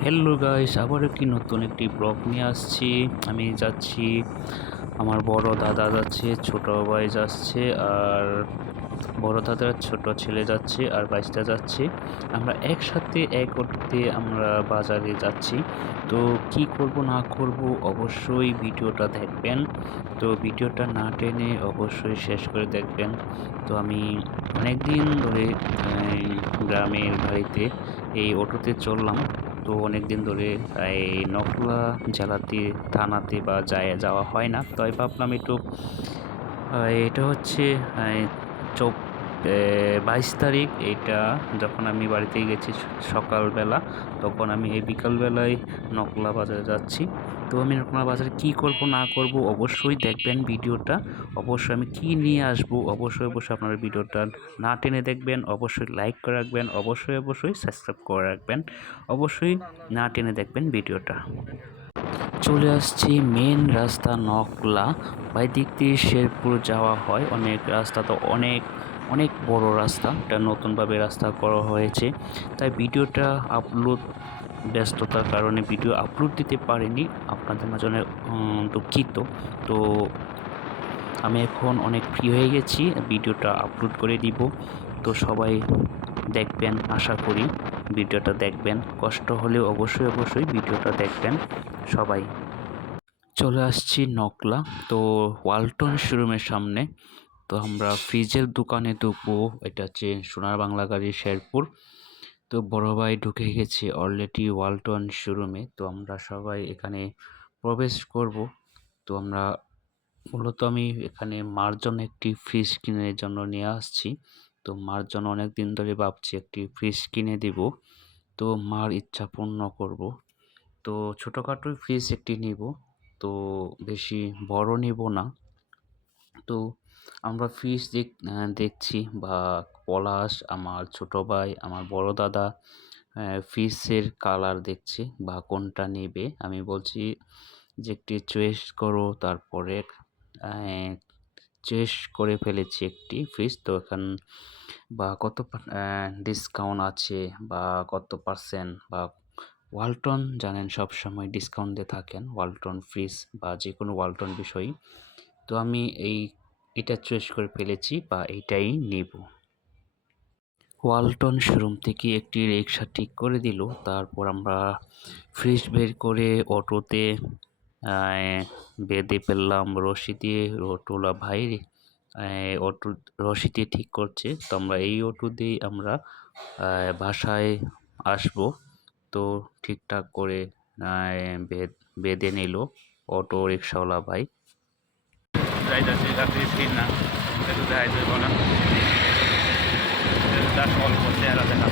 Hello guys আবার একটি নতুন একটি ব্লগ নিয়ে আসছি। আমি যাচ্ছি, আমার বড় দাদা যাচ্ছে, ছোট ভাই যাচ্ছে, আর বড় দাদার ছোট ছেলে যাচ্ছে, আর বাইশটা যাচ্ছে। আমরা একসাথে এক অটোতে আমরা বাজারে যাচ্ছি। তো কি করব, না করব, অবশ্যই ভিডিওটা দেখবেন। তো ভিডিওটা না টেনে অবশ্যই শেষ করে দেখবেন। তো আমি অনেক দিন ধরে গ্রামের বাড়িতে এই অটোতে চললাম। তো অনেক দিন ধরে এই নকলা জেলাতে, থানাতে বা যায়, যাওয়া হয় না। তাই ভাবলাম একটু এটা হচ্ছে চৌ বাইশ তারিখ এটা যখন আমি বাড়িতে গেছি সকালবেলা, তখন আমি এই বিকালবেলায় নকলা বাজারে যাচ্ছি। তো আমি নকলা বাজারে কী করব, না করব, অবশ্যই দেখবেন ভিডিওটা। অবশ্যই আমি কি নিয়ে আসব, অবশ্যই অবশ্যই আপনারা ভিডিওটা না টেনে দেখবেন, অবশ্যই লাইক করে রাখবেন, অবশ্যই অবশ্যই সাবস্ক্রাইব করে রাখবেন, অবশ্যই না টেনে দেখবেন ভিডিওটা। চলে আসছি মেন রাস্তা নকলা। বাই দিক দিয়ে শেরপুর যাওয়া হয়, অনেক রাস্তা তো অনেক অনেক বড় রাস্তা, এটা নতুনভাবে রাস্তা করা হয়েছে। তাই ভিডিওটা আপলোড ব্যস্ততার কারণে ভিডিও আপলোড দিতে পারিনি, আপনাদের মাঝে দুঃখিত। তো আমি এখন অনেক ফ্রি হয়ে গেছি, ভিডিওটা আপলোড করে দিব। তো সবাই দেখবেন, আশা করি ভিডিওটা দেখবেন। কষ্ট হলেও অবশ্যই অবশ্যই ভিডিওটা দেখবেন সবাই। চলে আসছি নকলা, তো ওয়ালটন শোরুমের সামনে। তো আমরা ফ্রিজের দোকানে ঢুকবো। এটা হচ্ছে সোনার বাংলা গাড়ি শেরপুর। তো বড় ভাই ঢুকে গেছে অলরেডি ওয়ালটন শোরুমে তো আমরা সবাই এখানে প্রবেশ করব। তো আমরা মূলত আমি এখানে মার জন্য একটি ফ্রিজ কিনের জন্য নিয়ে আসছি। তো মার জন্য অনেক দিন ধরে ভাবছি একটি ফ্রিজ কিনে দিব। তো মার ইচ্ছা পূর্ণ করব। তো ছোটোখাটো ফ্রিজ একটি নিব। তো বেশি বড় নিব না। তো আমরা ফ্রিজ দেখ দেখছি বা পলাশ, আমার ছোট ভাই, আমার বড় দাদা ফ্রিজের কালার দেখছে বা কোনটা নেবে। আমি বলছি যে একটি চয়েস করো, তারপরে চয়েস করে ফেলেছি একটি ফ্রিজ তো এখন বা কত ডিসকাউন্ট আছে বা কত পার্সেন্ট বা ওয়ালটন জানেন সব সময় ডিসকাউন্ট দিয়ে থাকেন। ওয়ালটন ফ্রিজ বা যে কোনো ওয়ালটন বিষয় তো আমি এই, এটা চয়েস করে ফেলেছি বা এইটাই নেব। ওয়ালটন শোরুম থেকে একটি রিক্সা ঠিক করে দিল। তারপর আমরা ফ্রিজ বের করে অটোতে বেঁধে ফেললাম। রশি দিয়ে অটোলা ভাই অটো, রশি দিয়ে ঠিক করছে। তো আমরা এই অটো দিয়েই আমরা বাসায় আসব। তো ঠিকঠাক করে বেঁধে নিল অটো রিক্সাওয়ালা ভাই। যাইতাছি রাত্রি স্থির না। একটু দেখাই দেবো না তার অল্প চেহারা দেখা